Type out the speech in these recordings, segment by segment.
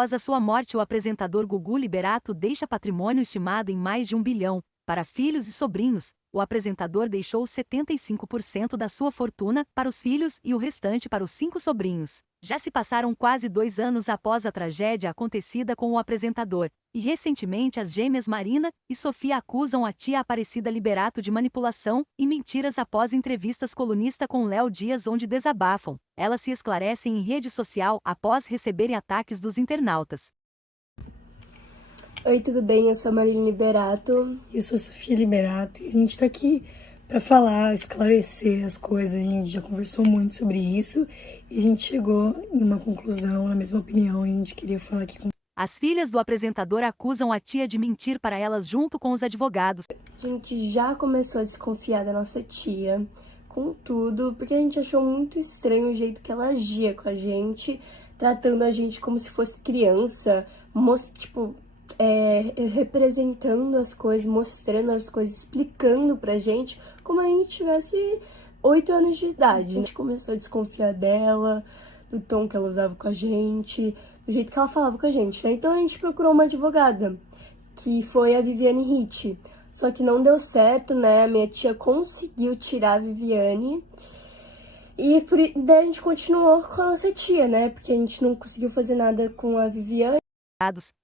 Após a sua morte, o apresentador Gugu Liberato deixa patrimônio estimado em mais de 1 bilhão. Para filhos e sobrinhos, o apresentador deixou 75% da sua fortuna para os filhos e o restante para os 5 sobrinhos. Já se passaram quase 2 anos após a tragédia acontecida com o apresentador, e recentemente as gêmeas Marina e Sofia acusam a tia Aparecida Liberato de manipulação e mentiras após entrevistas colunista com Léo Dias, onde desabafam. Elas se esclarecem em rede social após receberem ataques dos internautas. Oi, tudo bem? Eu sou a Marina Liberato. Eu sou a Sofia Liberato e a gente tá aqui para falar, esclarecer as coisas. A gente já conversou muito sobre isso e a gente chegou em uma conclusão, na mesma opinião, e a gente queria falar aqui com... As filhas do apresentador acusam a tia de mentir para elas junto com os advogados. A gente já começou a desconfiar da nossa tia, contudo, porque a gente achou muito estranho o jeito que ela agia com a gente, tratando a gente como se fosse criança, representando as coisas, mostrando as coisas, explicando pra gente como a gente tivesse 8 anos de idade. A gente começou a desconfiar dela, do tom que ela usava com a gente, do jeito que ela falava com a gente, né? Então a gente procurou uma advogada, que foi a Viviane Hitt. Só que não deu certo, né? A minha tia conseguiu tirar a Viviane. E daí a gente continuou com a nossa tia, né? Porque a gente não conseguiu fazer nada com a Viviane.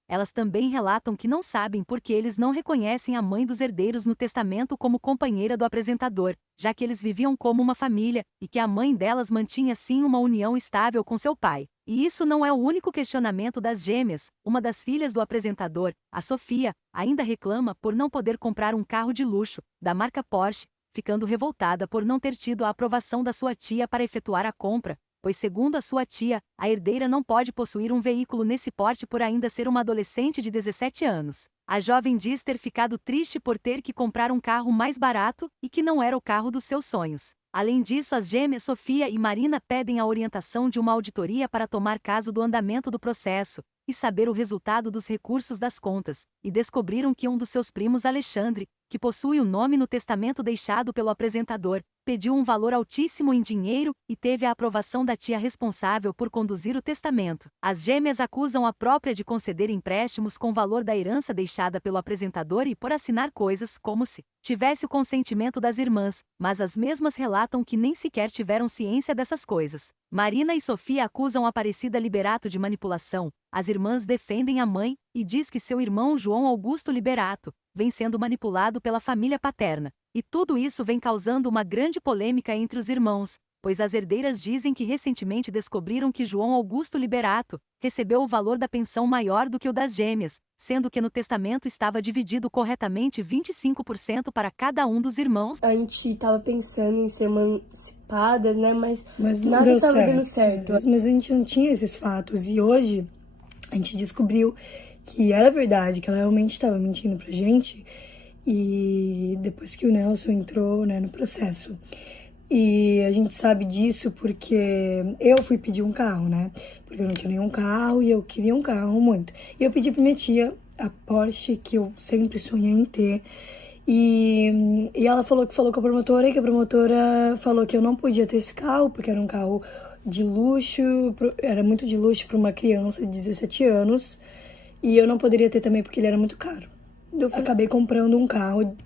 Elas também relatam que não sabem por que eles não reconhecem a mãe dos herdeiros no testamento como companheira do apresentador, já que eles viviam como uma família, e que a mãe delas mantinha sim uma união estável com seu pai. E isso não é o único questionamento das gêmeas. Uma das filhas do apresentador, a Sofia, ainda reclama por não poder comprar um carro de luxo, da marca Porsche, ficando revoltada por não ter tido a aprovação da sua tia para efetuar a compra, pois segundo a sua tia, a herdeira não pode possuir um veículo nesse porte por ainda ser uma adolescente de 17 anos. A jovem diz ter ficado triste por ter que comprar um carro mais barato e que não era o carro dos seus sonhos. Além disso, as gêmeas Sofia e Marina pedem a orientação de uma auditoria para tomar caso do andamento do processo e saber o resultado dos recursos das contas, e descobriram que um dos seus primos, Alexandre, que possui o nome no testamento deixado pelo apresentador, pediu um valor altíssimo em dinheiro e teve a aprovação da tia responsável por conduzir o testamento. As gêmeas acusam a própria de conceder empréstimos com valor da herança deixada pelo apresentador e por assinar coisas como se tivesse o consentimento das irmãs, mas as mesmas relatam que nem sequer tiveram ciência dessas coisas. Marina e Sofia acusam a Aparecida Liberato de manipulação. As irmãs defendem a mãe e diz que seu irmão João Augusto Liberato vem sendo manipulado pela família paterna. E tudo isso vem causando uma grande polêmica entre os irmãos, pois as herdeiras dizem que recentemente descobriram que João Augusto Liberato recebeu o valor da pensão maior do que o das gêmeas, sendo que no testamento estava dividido corretamente 25% para cada um dos irmãos. A gente tava pensando em ser emancipadas, né? Mas não nada deu tava certo. dando certo. Mas a gente não tinha esses fatos e hoje a gente descobriu que era verdade, que ela realmente estava mentindo pra gente, e depois que o Nelson entrou, né, no processo. E a gente sabe disso porque eu fui pedir um carro, né? Porque eu não tinha nenhum carro e eu queria um carro muito. E eu pedi pra minha tia a Porsche, que eu sempre sonhei em ter. E ela falou com a promotora, e que a promotora falou que eu não podia ter esse carro, porque era um carro de luxo, era muito de luxo para uma criança de 17 anos. E eu não poderia ter também porque ele era muito caro. Eu acabei comprando um carro,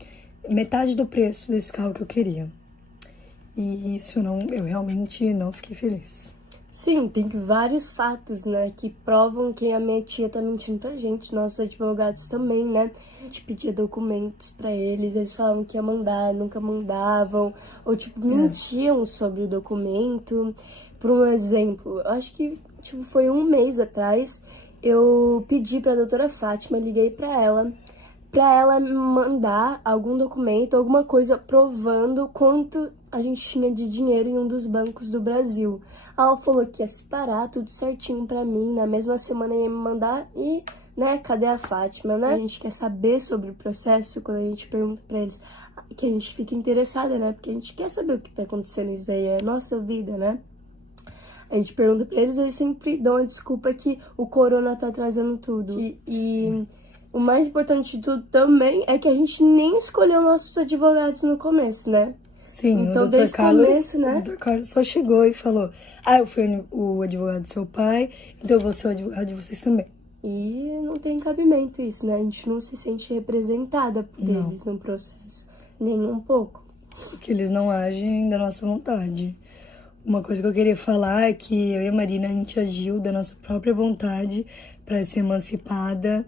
metade do preço desse carro que eu queria. E isso eu realmente não fiquei feliz. Sim, tem vários fatos, né, que provam que a minha tia tá mentindo pra gente, nossos advogados também, né? A gente pedia documentos pra eles falavam que ia mandar, nunca mandavam, ou mentiam sobre o documento. Por um exemplo, eu acho que foi 1 mês atrás, eu pedi pra doutora Fátima, liguei pra ela me mandar algum documento, alguma coisa provando quanto a gente tinha de dinheiro em um dos bancos do Brasil. Ela falou que ia separar tudo certinho pra mim, na mesma semana ia me mandar e, né, cadê a Fátima, né? A gente quer saber sobre o processo, quando a gente pergunta pra eles, que a gente fica interessada, né? Porque a gente quer saber o que tá acontecendo, isso daí é a nossa vida, né? A gente pergunta pra eles sempre dão a desculpa que o corona tá atrasando tudo. E o mais importante de tudo também é que a gente nem escolheu nossos advogados no começo, né? Sim, então, o Dr. desde o começo, né? O Dr. Carlos só chegou e falou, eu fui o advogado do seu pai, então eu vou ser o advogado de vocês também. E não tem cabimento isso, né? A gente não se sente representada por Não. eles no processo, nem um pouco. Porque eles não agem da nossa vontade. Uma coisa que eu queria falar é que eu e a Marina, a gente agiu da nossa própria vontade para ser emancipada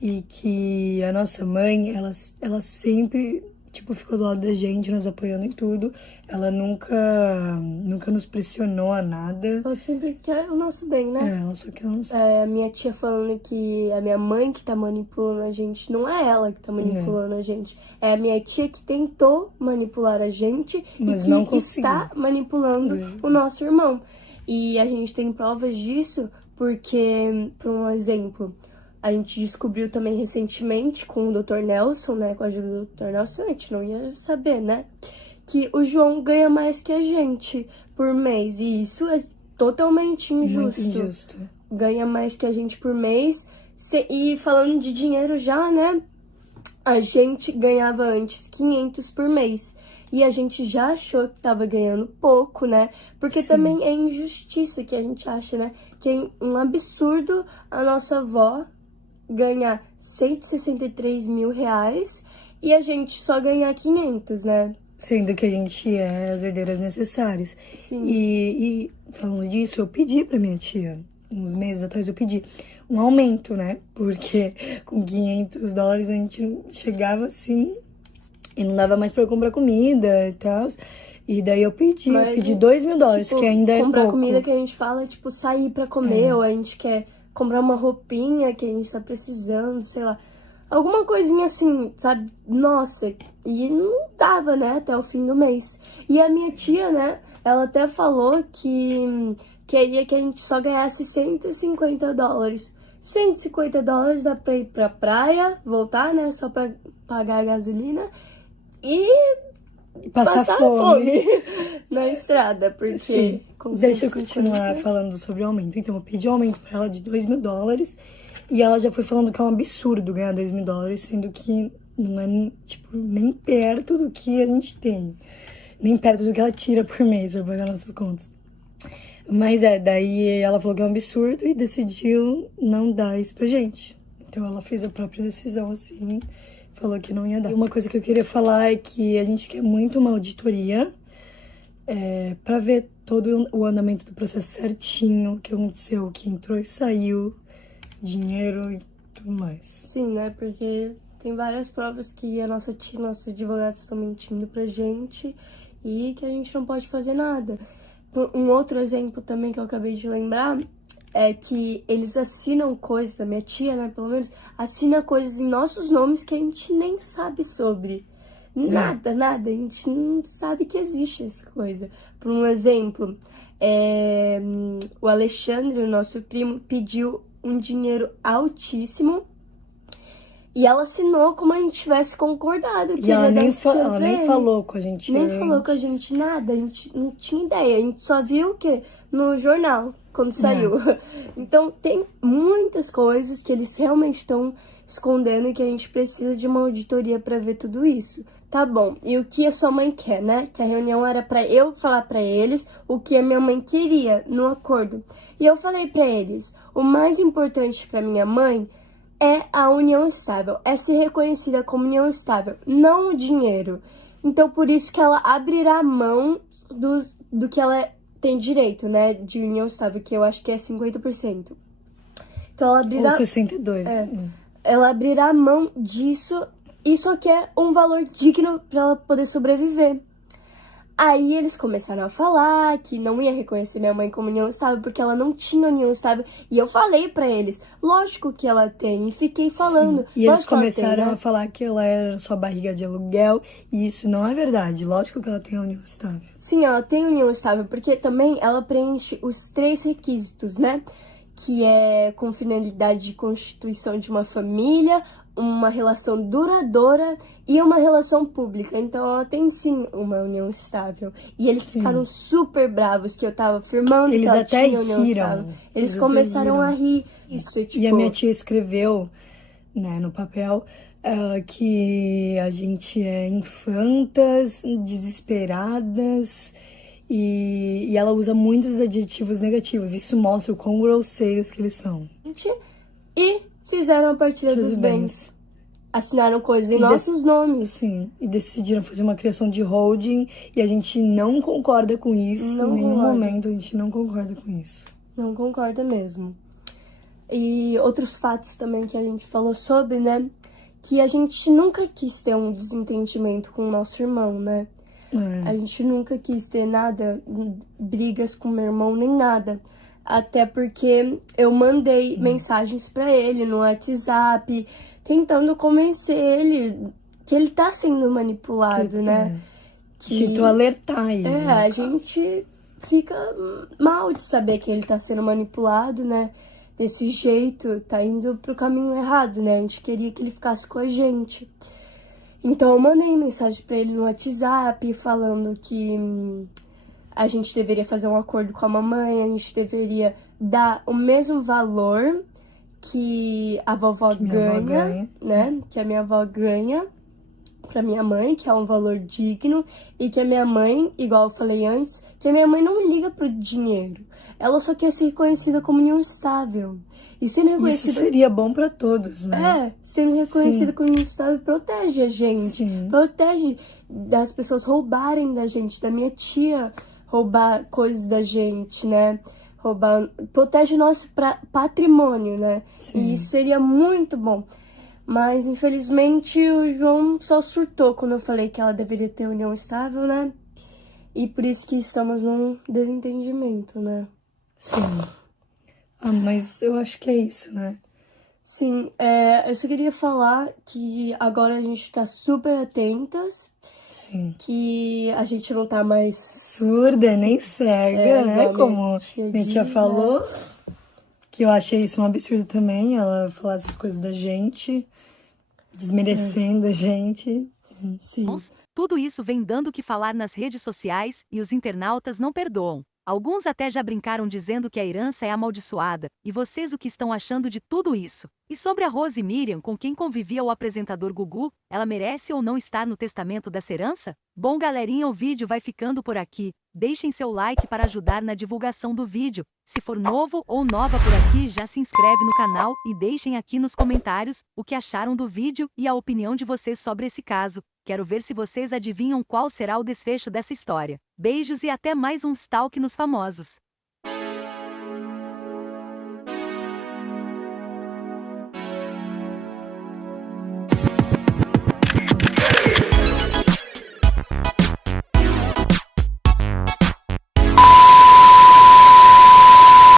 e que a nossa mãe, ela sempre, tipo, ficou do lado da gente, nos apoiando em tudo. Ela nunca nos pressionou a nada. Ela sempre quer o nosso bem, né? Ela só quer o nosso... A minha tia falando que a minha mãe que tá manipulando a gente, não é ela que tá manipulando a gente. É a minha tia que tentou manipular a gente Mas e que não conseguiu. está manipulando o nosso irmão. E a gente tem provas disso porque, por um exemplo, a gente descobriu também recentemente com o Dr. Nelson, né? Com a ajuda do Dr. Nelson, a gente não ia saber, né? Que o João ganha mais que a gente por mês. E isso é totalmente injusto. Muito injusto. Ganha mais que a gente por mês. E falando de dinheiro já, né? A gente ganhava antes 500 por mês. E a gente já achou que tava ganhando pouco, né? Porque Sim. também é injustiça que a gente acha, né? Que é um absurdo a nossa avó ganhar 163 mil reais e a gente só ganhar 500, né? Sendo que a gente é as herdeiras necessárias. Sim. E falando disso, eu pedi pra minha tia, uns meses atrás eu pedi um aumento, né? Porque com 500 dólares a gente chegava assim e não dava mais pra eu comprar comida e tal. E daí eu pedi 2 mil dólares, tipo, que ainda é comprar pouco. comida que a gente fala, tipo, sair pra comer, ou a gente quer comprar uma roupinha que a gente tá precisando, sei lá. Alguma coisinha assim, sabe? Nossa, e não dava, né, até o fim do mês. E a minha tia, né, ela até falou que queria que a gente só ganhasse 150 dólares. 150 dólares dá pra ir pra praia, voltar, né, só pra pagar a gasolina e Passar fome. na estrada, porque... Sim. Deixa eu continuar falando sobre o aumento. Então, eu pedi um aumento pra ela de 2 mil dólares e ela já foi falando que é um absurdo ganhar 2 mil dólares, sendo que não é, tipo, nem perto do que a gente tem. Nem perto do que ela tira por mês pra pagar nossas contas. Mas daí ela falou que é um absurdo e decidiu não dar isso pra gente. Então, ela fez a própria decisão, assim, falou que não ia dar. E uma coisa que eu queria falar é que a gente quer muito uma auditoria pra ver todo o andamento do processo certinho, o que aconteceu, o que entrou e saiu, dinheiro e tudo mais. Sim, né? Porque tem várias provas que a nossa tia, nossos advogados estão mentindo pra gente e que a gente não pode fazer nada. Um outro exemplo também que eu acabei de lembrar é que eles assinam coisas, a minha tia, né, pelo menos, assina coisas em nossos nomes que a gente nem sabe sobre. Nada, a gente não sabe que existe essa coisa. Por um exemplo, o Alexandre, o nosso primo, pediu um dinheiro altíssimo e ela assinou como a gente tivesse concordado. Que E ela nem ele falou com a gente nem antes. falou com a gente nada, a gente não tinha ideia. A gente só viu o quê? No jornal, quando saiu. Então, tem muitas coisas que eles realmente estão escondendo e que a gente precisa de uma auditoria pra ver tudo isso. Tá bom, e o que a sua mãe quer, né? Que a reunião era pra eu falar pra eles o que a minha mãe queria no acordo. E eu falei pra eles, o mais importante pra minha mãe é a união estável, é ser reconhecida como união estável, não o dinheiro. Então, por isso que ela abrirá mão do que ela tem direito, né? De união estável, que eu acho que é 50%. Então, ela abrirá... Ou 62%. Ela abrirá mão disso e só quer um valor digno pra ela poder sobreviver. Aí eles começaram a falar que não ia reconhecer minha mãe como união estável porque ela não tinha união estável. E eu falei pra eles, lógico que ela tem, e fiquei falando. Sim. E eles que ela começaram tem, né? a falar que ela era só barriga de aluguel, e isso não é verdade. Lógico que ela tem a união estável. Sim, ela tem união estável, porque também ela preenche os 3 requisitos, né? Que é com finalidade de constituição de uma família, uma relação duradoura e uma relação pública. Então, ela tem sim uma união estável. E eles ficaram super bravos que eu tava afirmando que ela tinha união estável. Eles começaram a rir. Isso, tipo... E a minha tia escreveu, né, no papel, que a gente é infantas, desesperadas, e ela usa muitos adjetivos negativos. Isso mostra o quão grosseiros que eles são. e fizeram a partilha dos bens. Assinaram coisas em nossos nomes. Sim, e decidiram fazer uma criação de holding e a gente não concorda com isso. Em nenhum momento a gente não concorda com isso. Não concorda mesmo. E outros fatos também que a gente falou sobre, né? Que a gente nunca quis ter um desentendimento com o nosso irmão, né? A gente nunca quis ter nada, brigas com meu irmão, nem nada. Até porque eu mandei mensagens pra ele no WhatsApp, tentando convencer ele que ele tá sendo manipulado, né? Tentou alertar ele. A gente fica mal de saber que ele tá sendo manipulado, né? Desse jeito, tá indo pro caminho errado, né? A gente queria que ele ficasse com a gente. Então eu mandei mensagem pra ele no WhatsApp falando que a gente deveria fazer um acordo com a mamãe, a gente deveria dar o mesmo valor que a vovó ganha, né? Que a minha avó ganha pra minha mãe, que é um valor digno, e que a minha mãe, igual eu falei antes, que a minha mãe não liga pro dinheiro. Ela só quer ser reconhecida como união estável. E sendo reconhecida... Isso seria bom pra todos, né? Sendo reconhecida como união estável protege a gente. Protege das pessoas roubarem da gente, da minha tia roubar coisas da gente, né? Protege o nosso patrimônio, né? E isso seria muito bom. Mas, infelizmente, o João só surtou quando eu falei que ela deveria ter união estável, né? E por isso que estamos num desentendimento, né? Sim. Mas eu acho que é isso, né? Sim, eu só queria falar que agora a gente tá super atentas. Sim. Que a gente não tá mais... surda, nem cega, né? Como minha tia falou. Que eu achei isso um absurdo também, ela falar essas coisas da gente, desmerecendo a gente. Sim. Tudo isso vem dando o que falar nas redes sociais e os internautas não perdoam. Alguns até já brincaram dizendo que a herança é amaldiçoada. E vocês o que estão achando de tudo isso? E sobre a Rose Miriam, com quem convivia o apresentador Gugu, ela merece ou não estar no testamento dessa herança? Bom, galerinha, o vídeo vai ficando por aqui. Deixem seu like para ajudar na divulgação do vídeo. Se for novo ou nova por aqui, já se inscreve no canal e deixem aqui nos comentários o que acharam do vídeo e a opinião de vocês sobre esse caso. Quero ver se vocês adivinham qual será o desfecho dessa história. Beijos e até mais um Stalk nos Famosos.